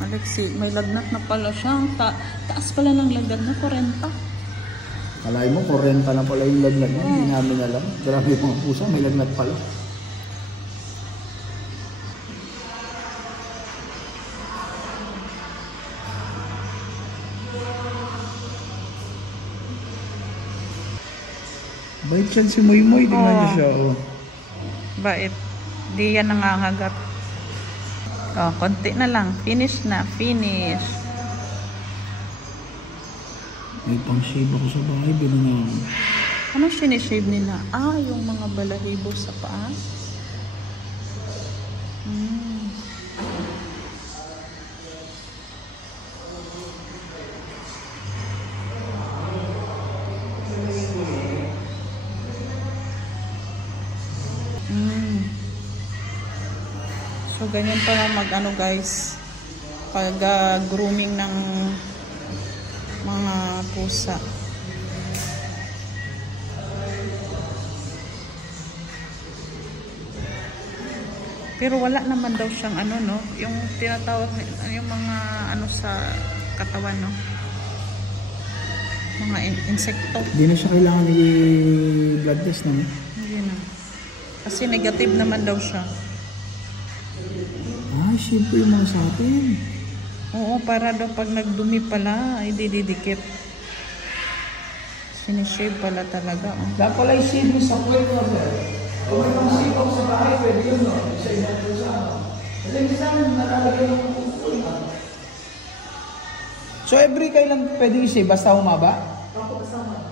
Alexi, may lagnat na pala siya. Taas pala ng lagnat na 40. Alay mo, 40 na pala yung lagnat mo. Hindi namin alam. Grabe yung mga pusa, may lagnat pala. Bait siya si Moy Moy. Tingnan niyo siya. Oh. Bait. Di yan nangangagat. Oh, konti na lang. Finish na. Finish. May pang-shave ako sa bahay. Binungan. Anong sinishave nila? Ah, yung mga balahibo sa paa. So, ganyan pala mag-ano guys, pag grooming ng mga pusa. Pero wala naman daw siyang ano, no? Yung tinatawag, yung mga ano sa katawan, no? Mga insekto. Hindi na siya kailangan i-blood test naman. Hindi na. Kasi negative naman daw siya. Ah, simple yung mga sa atin. Oo, para daw pag nagdumi pala, ay dididikit. Sinishave pala talaga. Oh. Dapat pala i-shave mo sa kwento, sir. Kung may pang-shave ako sa bahay, pwede yun, no? Sa ibang pusa, no? Kasi minsan, nakalagay ng kukuloy. So, every kailan pwede i-shave? Basta humaba? Ako, basta humaba.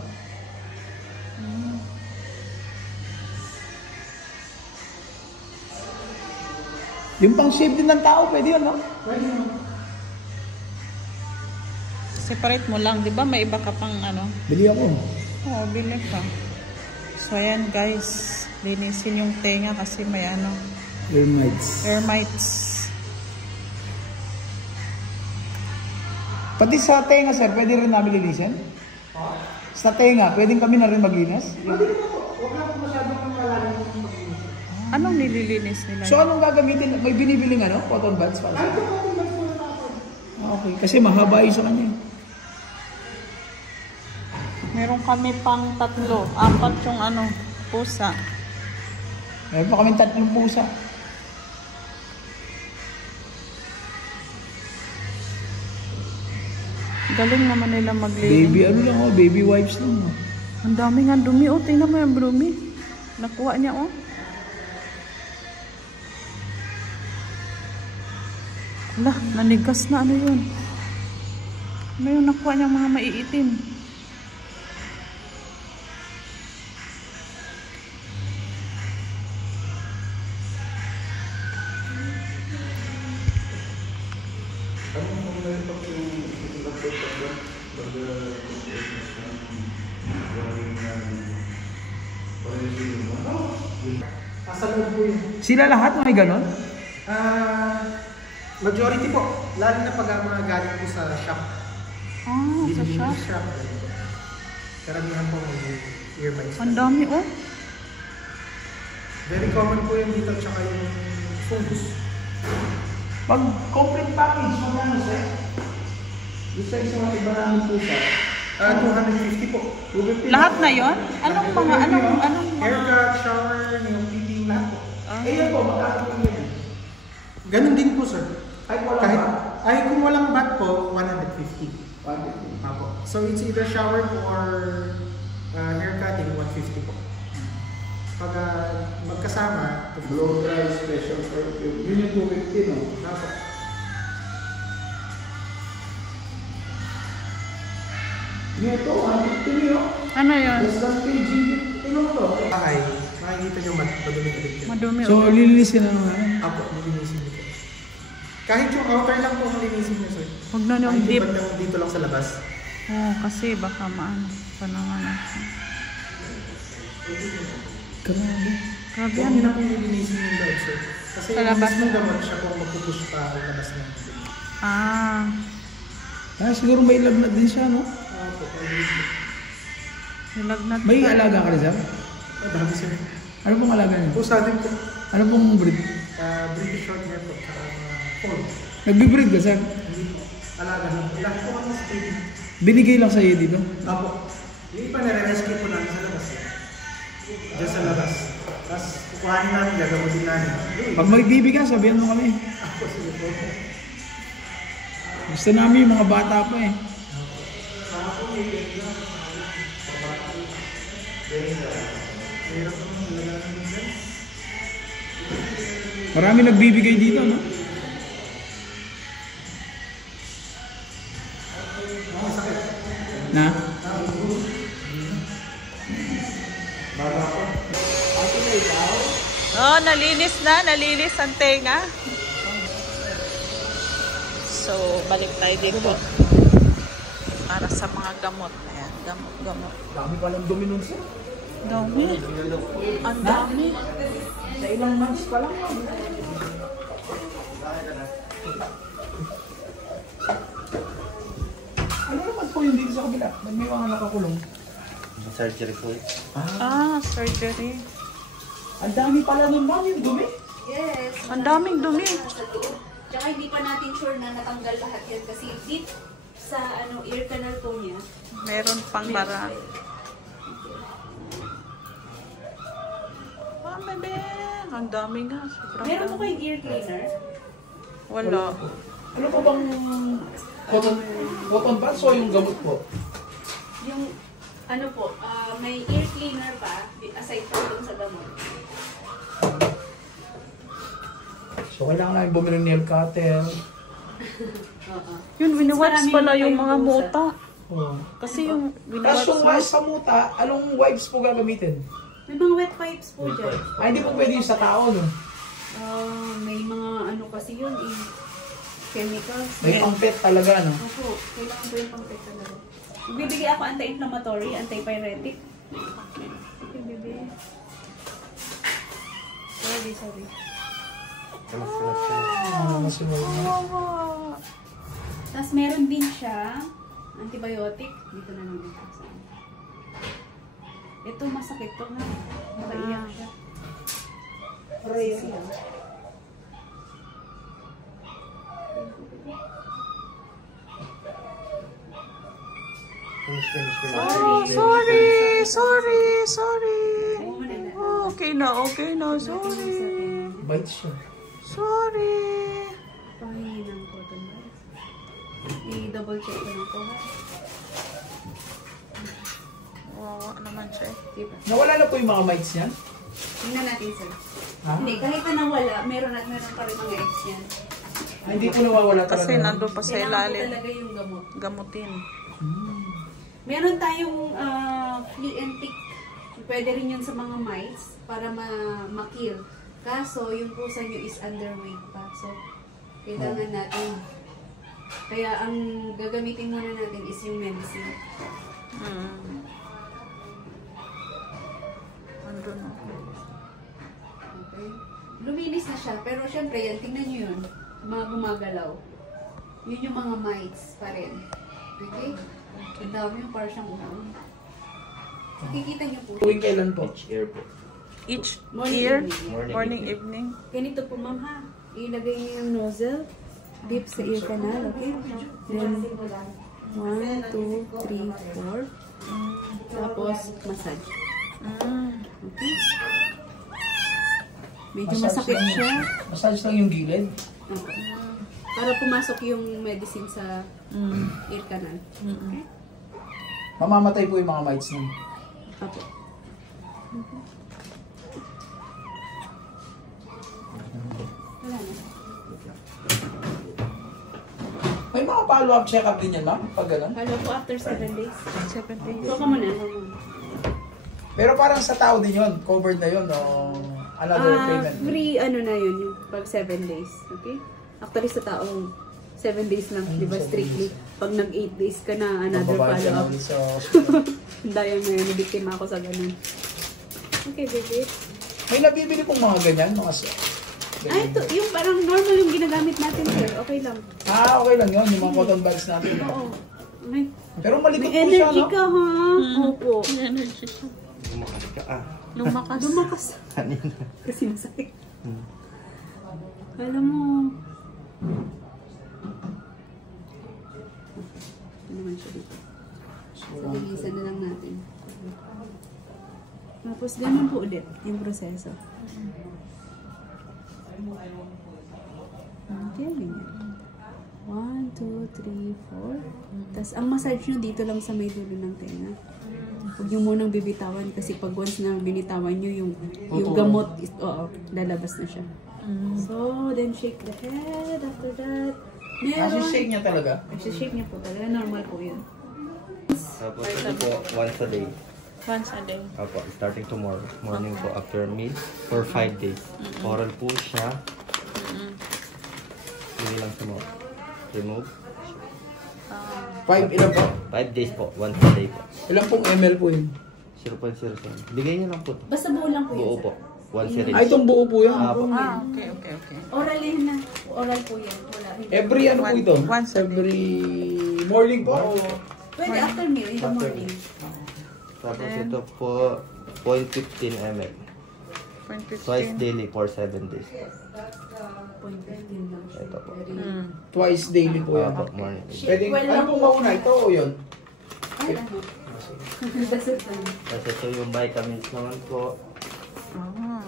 Yung pang-shave din ng tao, pwede yun, no? Pwede yun. Separate mo lang, di ba? May iba ka pang ano? Bili ako. Oo, bili ka. So, ayan guys. Linisin yung tenga kasi may ano. Hair mites. Hair mites. Pati sa tenga, sir, pwede rin namin linisin? Sa tenga, pwedeng kami na rin maglinis? Pwede rin ako. Huwag lang po masyadong malalim yung maglinis. Anong nililinis nila? So, anong gagamitin? May binibiling ano? Cotton buds para sa? Ay, cotton buds po na ako. Okay, kasi mahaba yung sa kanya. Meron kami pang 3, 4 yung ano, pusa. Meron pa kami 3 pusa. Galing naman nila maglinis. Baby ano lang oh, baby wipes lang oh. Ang dami nga dumi oh, tingnan mo yung dumi. Nakuha niya oh. Ala, nanigas na ano yun. Ano yung nakuha niya mga maiitim. Sila lahat may ganon? Majority po, lalo na pag mga galing po sa shop. Ah, sa shop? Karamihan po may ear mites. Ang dami oh. Very common po yung dito tsaka yung fungus. Pag complete package, magkano sir? Gusto yung sa mga iba namin po siya? 250 po. 250. Lahat na yon? Anong mga, anong haircut, shower, yung fitting, lahat po. Eh yun po, magkano po yun? Ganun din po sir. Ay, wala kahit, ba? ay kung walang bat po, 150. 150. Apo. So it's either shower po or haircutting, 150 po. Pag magkasama, Blow dry special perfume. Yun yung 250 no? apo. Ito, 150 nyo. ano yun? Less than kg. Tingnan mo to. Ay, makikita nyo madumi ulit yun. Madumi So, oh. lilinisin na naman. Apo, nilinisin nyo po. Kahit yung outer lang po ang linisin nyo sir. Huwag na yung Kahit deep. yung bandang dito lang sa labas. Oo, kasi baka maano. Panangan natin. Grabe. Grabe Kaya yan. nyo na pong lilinisin yung dog sir. Kasi Sa labas yung mo. gamot siya pong magpupush pa ang labas ng Ah. Ah, siguro may lagnat din siya, no? Apo, Nilagnat May ka. alaga ka rin, sir? dami sir. Ano pong alaga niyo? Po sa atin po, Ano pong breed? British short hair po, saka fold. Nagbe-breed ka, sir? Hindi po. Alaga na. Lahat po kami street. Binigay lang sa'yo dito? Apo. Yung iba nare-rescue po namin sa labas. Diyan sa labas. Tapos kukuhanin namin, gagamutin namin. Pag may baby ka, sabihan mo kami. Ako, sige po. Gusto namin yung mga bata pa eh. Marami nagbibigay dito, no? Na? Oh, nalinis ang tenga. So, balik tayo dito. Para sa mga gamot. Ayan, gamot. Dami palang dumi nun, sir. Dami. Ang dami. Sa ilang months pa lang. Ano naman po yung dito sa kabila? May mga nakakulong. Surgery po eh. Surgery. Ang dami pala nun, ma'am, yung dumi. Yes. Ang daming dumi. Sa loob. Tsaka hindi pa natin sure na natanggal lahat yan kasi deep sa ear canal po niya. Meron pang bara. Bebe. Ang dami nga. Sobrang Meron po dami. kayong ear cleaner? Wala. Ano po bang cotton buds o yung gamot po? Yung may ear cleaner pa aside from dun sa gamot. So, kailangan namin bumili ng nail cutter. Oo. Yun, winiwipes Mas pala marami yung mga kayong muta. Oh. Kasi yung Tapos yung winiwipes sa muta, anong wipes po gagamitin? May mga wet pipes po dyan. Ay, hindi po pwede yung sa tao, no? May mga kasi yun chemicals. May pang-pet talaga, no? Opo, kailangan po yung pang-pet talaga. Bibigay ako anti-inflammatory, anti-pyretic. Okay, bibigay. Sorry. Tapos meron din siya antibiotic. Dito na lang dito. Ito masakit to nga. Nakaiyak siya. Siya. Sorry. Oh, okay na. Sorry. Bites siya. Sorry. Pahingin ng cotton buds. I-double check ko lang po ha. Wawa naman siya. Diba? Nawala na po yung mga mites niyan? Tingnan natin sir. Ha? Hindi, kahit na nawala, meron pa rin mga eggs yan. Ay, hindi po nawawala talaga. Kasi nandun pa sa Kailangan po ilalim. talaga yung gamot. Gamutin. Meron tayong flea and tick. Pwede rin yun sa mga mites para ma-kill. Kaso, yung pusa nyo is underweight pa. So, kailangan natin. Kaya, ang gagamitin muna natin is yung medicine. Andun na. Okay? Luminis na siya. Pero syempre, yan, tingnan nyo yun. Mga gumagalaw. Yun yung mga mites pa rin. Okay? Ang dami yung parang siyang umaon. Nakikita niyo po. Tuwing kailan po? Each ear po. Each Morning, ear, evening. morning, evening. Ganito po ma'am ha. Ilagay niyo yung nozzle deep sa ear canal, okay? Then 1, 2, 3, 4. Tapos massage. Okay? Medyo masakit siya. Massage lang yung gilid. Okay. Para pumasok yung medicine sa ear canal. Okay? Mamamatay po yung mga mites nun. Okay. Wala na. May mga follow-up check-up din yan, ma'am? Pag gano'n? Follow po after 7 days. 7 days. So, ka muna. Pero parang sa tao din yun. Covered na yun, o another payment? Free na yun, yung pag 7 days. Okay? Actually sa tao, 7 days lang, di ba, 7 strictly. Pag nag 8 days ka na, another Magbabayad ka na follow-up. ulit sa hospital. Dahil may nabiktima ako sa ganun. Okay, baby. May nabibili pong mga ganyan, mga Ito, yung parang normal yung ginagamit natin, sir. Okay lang. okay lang yun, yung mga cotton buds natin. Oo. Okay. Pero malikot May po siya, energy no? ka, ha? Opo. Energy siya. Lumakas ka Lumakas. Lumakas. Kanina. Kasi masakit. Alam mo, Tapos ganun po ulit yung proseso. Okay, ganyan. 1, 2, 3, 4. Tapos ang massage nyo dito lang sa may dulo ng tenga. Huwag nyo munang bibitawan kasi pag once na binitawan nyo yung gamot, lalabas na siya. So, then shake the head. After that, meron. shake niya talaga? Shake niya po talaga. Normal po yun. Tapos ito po, once a day. Once a day. Opo, starting tomorrow. Morning po after meal for 5 days. Oral po siya. Hindi lang tomorrow. Remove. 5 ilan po? 5 days po, once a day po. Ilan pong ml po yun? 0.07. Bigay niyo lang po. Basta buo lang po yun. Buo sir. po. One syringe. Ay, itong buo po yan. Okay. Oral yun na. Oral po yan. Wala. Every ano po ito? Once a day. Every morning po? Pwede after meal, in the morning. Tapos ito po, 0.15 ml. 0.15. Twice daily for 7 days. 0.15 lang siya. Ito po. Twice daily po yan. Opo, morning. Pwede, ano pong mauna? Ito o yun? Ay, ano? That's it lang. Tapos ito yung vitamins naman po.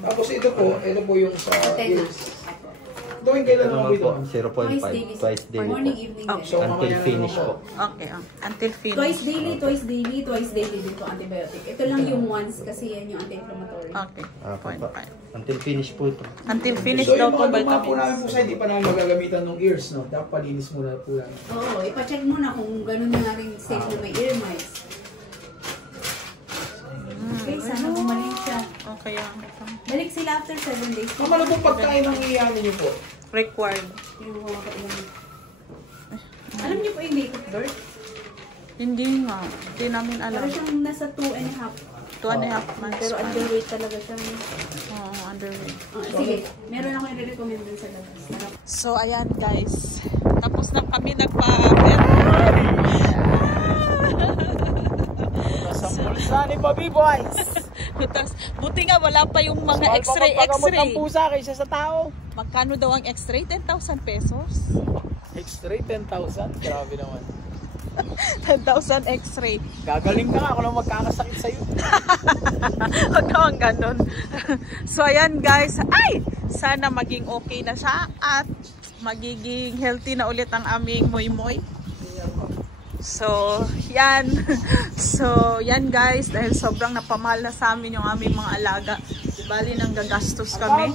Tapos ito po yung sa Tenga. ears. Tuwing Ito kailan naman naman po po, ito? 0.5. Twice daily Morning, po. evening. Okay. din. So, Until finish po. Okay. Until finish. Twice daily din po antibiotic. Ito lang yung once kasi yan yung anti-inflammatory. Okay. Opo, 0.5. until finish po ito. Until finish So daw yung po mga duma po namin po vitamins. sa hindi pa namin magagamitan ng ears, no? Dapat palinis muna po lang. Oo, ipacheck mo na kung ganun na rin stage na may ear mites. Okay, sana bumalik siya. Okay. Balik sila after 7 days. Kung ano pong pagkain ng iyanin niyo po? Required. Yung mga kailangan. Alam niyo po yung date of birth? Hindi nga. Hindi namin alam. Para siyang nasa 2.5. 2.5 months. Pero underweight talaga siya. Underweight. Sige, meron ako i-recommend dun sa labas. So, ayan guys. Tapos na kami nagpa... Saan yung baby boys? Tapos, buti nga wala pa yung mga x-ray. ng pusa kaysa sa tao. Magkano daw ang x-ray? 10,000 pesos. X-ray 10,000? Grabe naman. 10,000 x-ray. Gagaling ka nga ako lang magkakasakit sa'yo. Huwag naman ganun. So, ayan guys. Ay! Sana maging okay na siya at magiging healthy na ulit ang aming moy-moy. So, yan. So, yan guys. Dahil sobrang napamahal na sa amin yung aming mga alaga. Bali nang gagastos kami.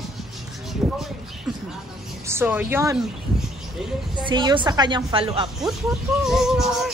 So, yon. See you sa kanyang follow-up. Woot, woot, woot.